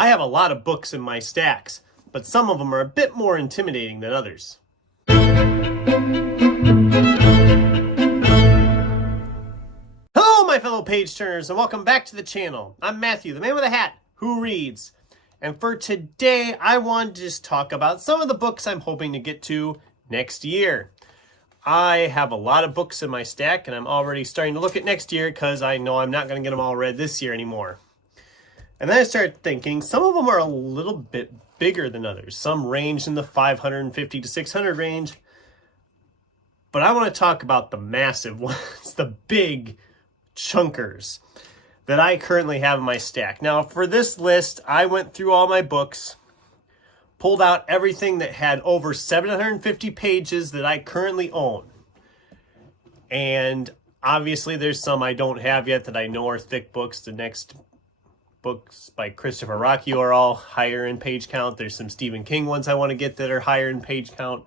I have a lot of books in my stacks, but some of them are a bit more intimidating than others. Hello, my fellow page turners, and welcome back to the channel. I'm Matthew, the man with a hat who reads. And for today, I want to just talk about some of the books I'm hoping to get to next year. I have a lot of books in my stack, and I'm already starting to look at next year because I know I'm not going to get them all read this year anymore. And then I started thinking some of them are a little bit bigger than others. Some range in the 550 to 600 range. But I want to talk about the massive ones, the big chunkers that I currently have in my stack. Now, for this list, I went through all my books, pulled out everything that had over 750 pages that I currently own. And obviously, there's some I don't have yet that I know are thick books. The next books by Christopher Rocchio are all higher in page count. There's some Stephen King ones I want to get that are higher in page count.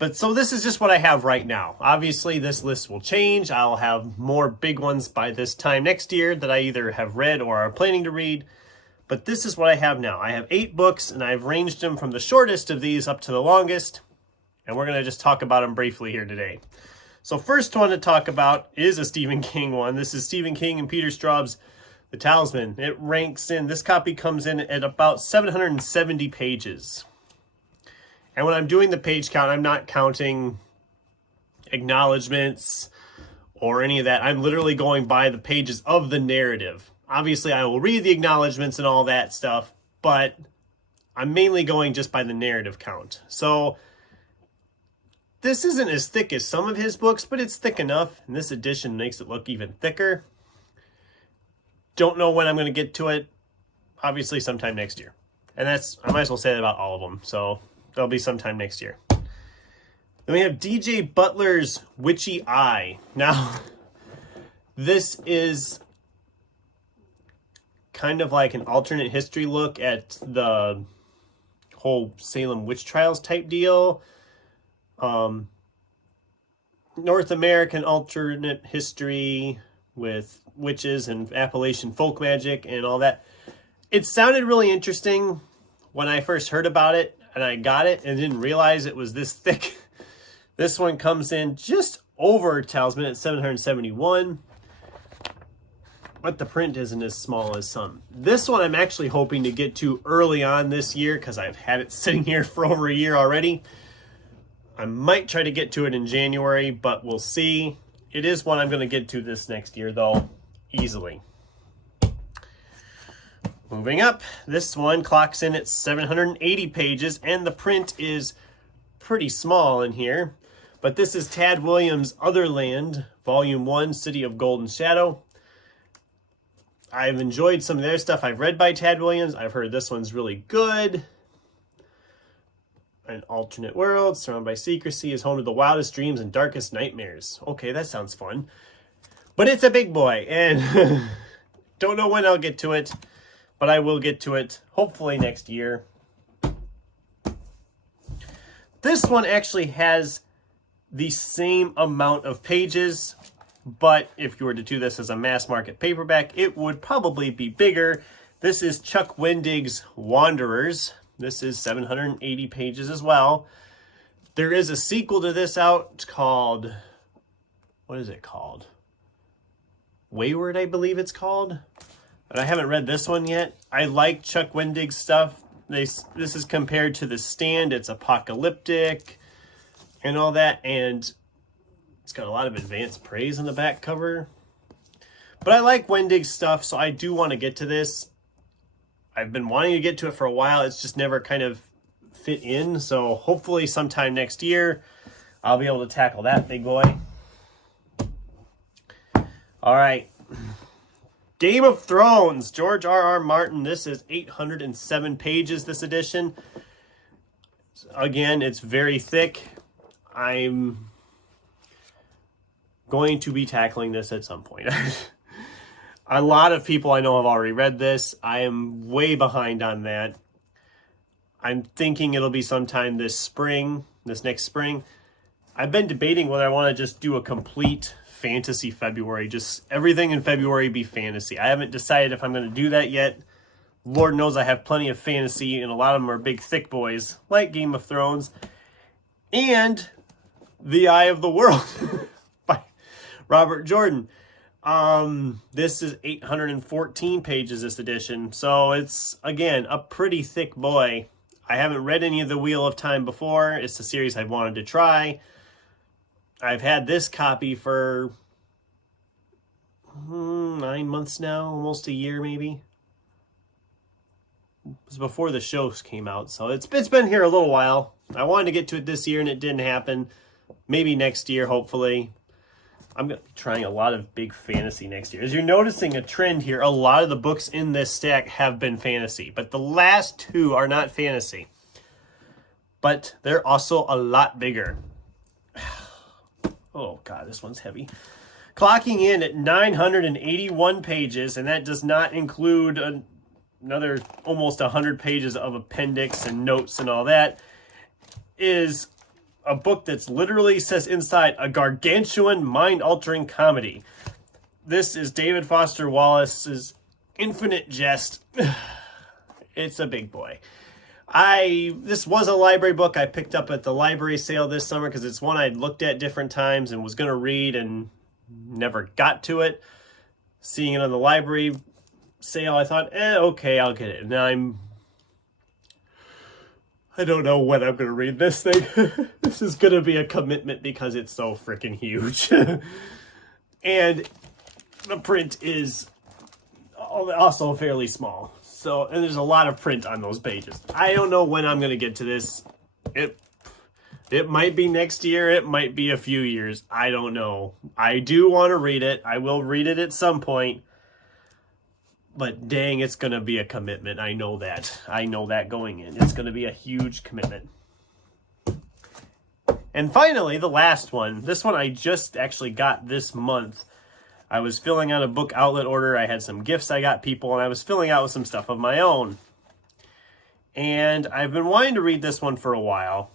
But so this is just what I have right now. Obviously, this list will change. I'll have more big ones by this time next year that I either have read or are planning to read. But this is what I have now. I have 8 books, and I've ranged them from the shortest of these up to the longest. And we're going to just talk about them briefly here today. So first one to talk about is a Stephen King one. This is Stephen King and Peter Straub's The Talisman. It ranks in, this copy comes in at about 770 pages. And when I'm doing the page count, I'm not counting acknowledgments or any of that. I'm literally going by the pages of the narrative. Obviously, I will read the acknowledgments and all that stuff, but I'm mainly going just by the narrative count. So this isn't as thick as some of his books, but it's thick enough. And this edition makes it look even thicker. Don't know when I'm going to get to it. Obviously, sometime next year. And that's, I might as well say that about all of them. So there'll be sometime next year. Then we have DJ Butler's Witchy Eye. Now, this is kind of like an alternate history look at the whole Salem witch trials type deal. North American alternate history with witches and Appalachian folk magic and all that. It sounded really interesting when I first heard about it, and I got it and didn't realize it was this thick. This one comes in just over Talisman at 771, but the print isn't as small as some. This one I'm actually hoping to get to early on this year because I've had it sitting here for over a year already. I might try to get to it in January, but we'll see. It is one I'm going to get to this next year, though, easily. Moving up, this one clocks in at 780 pages, and the print is pretty small in here. But this is Tad Williams' Otherland, Volume 1, City of Golden Shadow. I've enjoyed some of their stuff I've read by Tad Williams. I've heard this one's really good. An alternate world surrounded by secrecy is home to the wildest dreams and darkest nightmares. Okay, that sounds fun. But it's a big boy, and don't know when I'll get to it, but I will get to it hopefully next year. This one actually has the same amount of pages, but if you were to do this as a mass market paperback, it would probably be bigger. This is Chuck Wendig's Wanderers. This is 780 pages as well. There is a sequel to this out called, what is it called? Wayward, I believe it's called. But I haven't read this one yet. I like Chuck Wendig's stuff. This is compared to The Stand. It's apocalyptic and all that. And it's got a lot of advanced praise on the back cover. But I like Wendig's stuff, so I do want to get to this. I've been wanting to get to it for a while. It's just never kind of fit in. So hopefully sometime next year, I'll be able to tackle that big boy. All right. Game of Thrones, George R.R. Martin. This is 807 pages, this edition. Again, it's very thick. I'm going to be tackling this at some point. A lot of people I know have already read this. I am way behind on that. I'm thinking it'll be sometime this spring, this next spring. I've been debating whether I want to just do a complete fantasy February. Just everything in February be fantasy. I haven't decided if I'm going to do that yet. Lord knows I have plenty of fantasy, and a lot of them are big, thick boys, like Game of Thrones, and The Eye of the World by Robert Jordan. This is 814 pages, this edition, so it's, again, a pretty thick boy. I haven't read any of the Wheel of Time before. It's a series I've wanted to try. I've had this copy for 9 months now, almost a year maybe. It was before the shows came out, so it's been here a little while. I wanted to get to it this year and it didn't happen. Maybe next year, hopefully. I'm going to be trying a lot of big fantasy next year. As you're noticing a trend here, a lot of the books in this stack have been fantasy, but the last two are not fantasy. But they're also a lot bigger. Oh God, this one's heavy. Clocking in at 981 pages, and that does not include another almost 100 pages of appendix and notes and all that, is a book that's literally says inside a gargantuan mind-altering comedy. This is David Foster Wallace's Infinite Jest. It's a big boy. This was a library book I picked up at the library sale this summer because it's one I'd looked at different times and was going to read and never got to it. Seeing it on the library sale, I thought, okay, I'll get it. And I don't know when I'm going to read this thing. This is going to be a commitment because it's so freaking huge. And the print is also fairly small. So, and there's a lot of print on those pages. I don't know when I'm going to get to this. It might be next year. It might be a few years. I don't know. I do want to read it. I will read it at some point. But dang, it's going to be a commitment. I know that. I know that going in. It's going to be a huge commitment. And finally, the last one. This one I just actually got this month. I was filling out a book outlet order. I had some gifts I got people, and I was filling out with some stuff of my own. And I've been wanting to read this one for a while.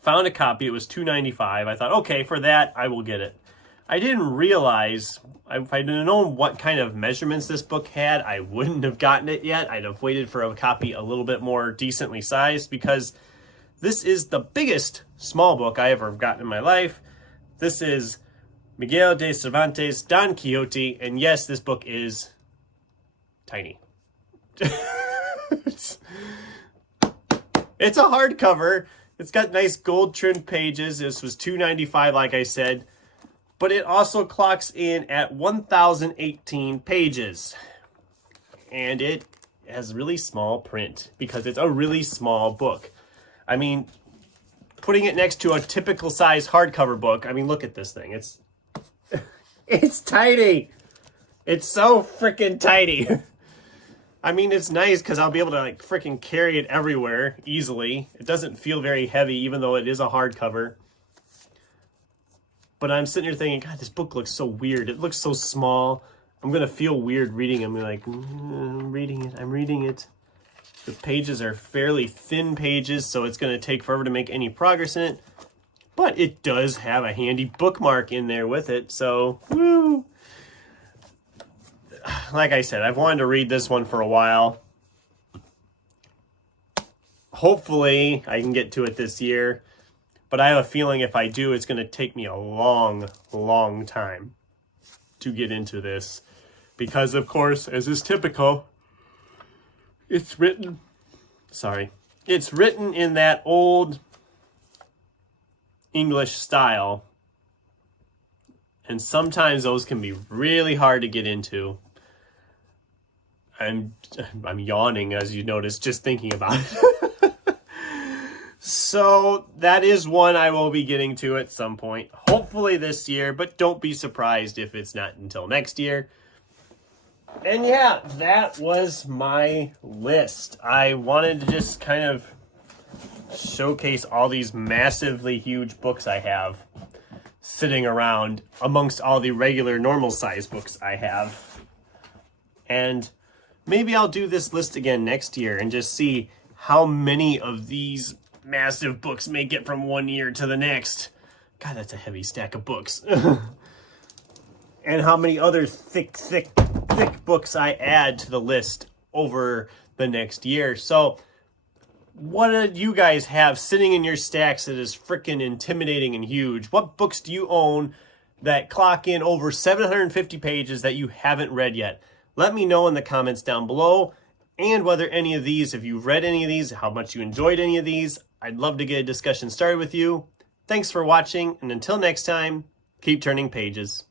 Found a copy. It was $2.95. I thought, okay, for that, I will get it. I didn't realize, if I didn't know what kind of measurements this book had, I wouldn't have gotten it yet. I'd have waited for a copy a little bit more decently sized, because this is the biggest small book I ever gotten in my life. This is Miguel de Cervantes' Don Quixote, and yes, this book is tiny. It's a hardcover. It's got nice gold trimmed pages. This was $2.95, like I said, but it also clocks in at 1,018 pages, and it has really small print because it's a really small book. I mean, putting it next to a typical size hardcover book, I mean, look at this thing. It's tiny. It's so freaking tiny. I mean, it's nice because I'll be able to like freaking carry it everywhere easily. It doesn't feel very heavy, even though it is a hardcover. But I'm sitting here thinking, God, this book looks so weird. It looks so small. I'm going to feel weird reading it. I'm like, I'm reading it. The pages are fairly thin pages, so it's going to take forever to make any progress in it. But it does have a handy bookmark in there with it, so woo! Like I said, I've wanted to read this one for a while. Hopefully, I can get to it this year. But I have a feeling if I do, it's going to take me a long, long time to get into this. Because, of course, as is typical, it's written in that old English style, and sometimes those can be really hard to get into. I'm yawning, as you notice, just thinking about it. So that is one I will be getting to at some point, hopefully this year, but don't be surprised if it's not until next year. And yeah, that was my list. I wanted to just kind of showcase all these massively huge books I have sitting around amongst all the regular normal size books I have. And maybe I'll do this list again next year and just see how many of these massive books make it from one year to the next. God, that's a heavy stack of books. And how many other thick books I add to the list over the next year. So what do you guys have sitting in your stacks that is freaking intimidating and huge? What books do you own that clock in over 750 pages that you haven't read yet? Let me know in the comments down below, and whether any of these, if you've read any of these, how much you enjoyed any of these. I'd love to get a discussion started with you. Thanks for watching, and until next time, keep turning pages.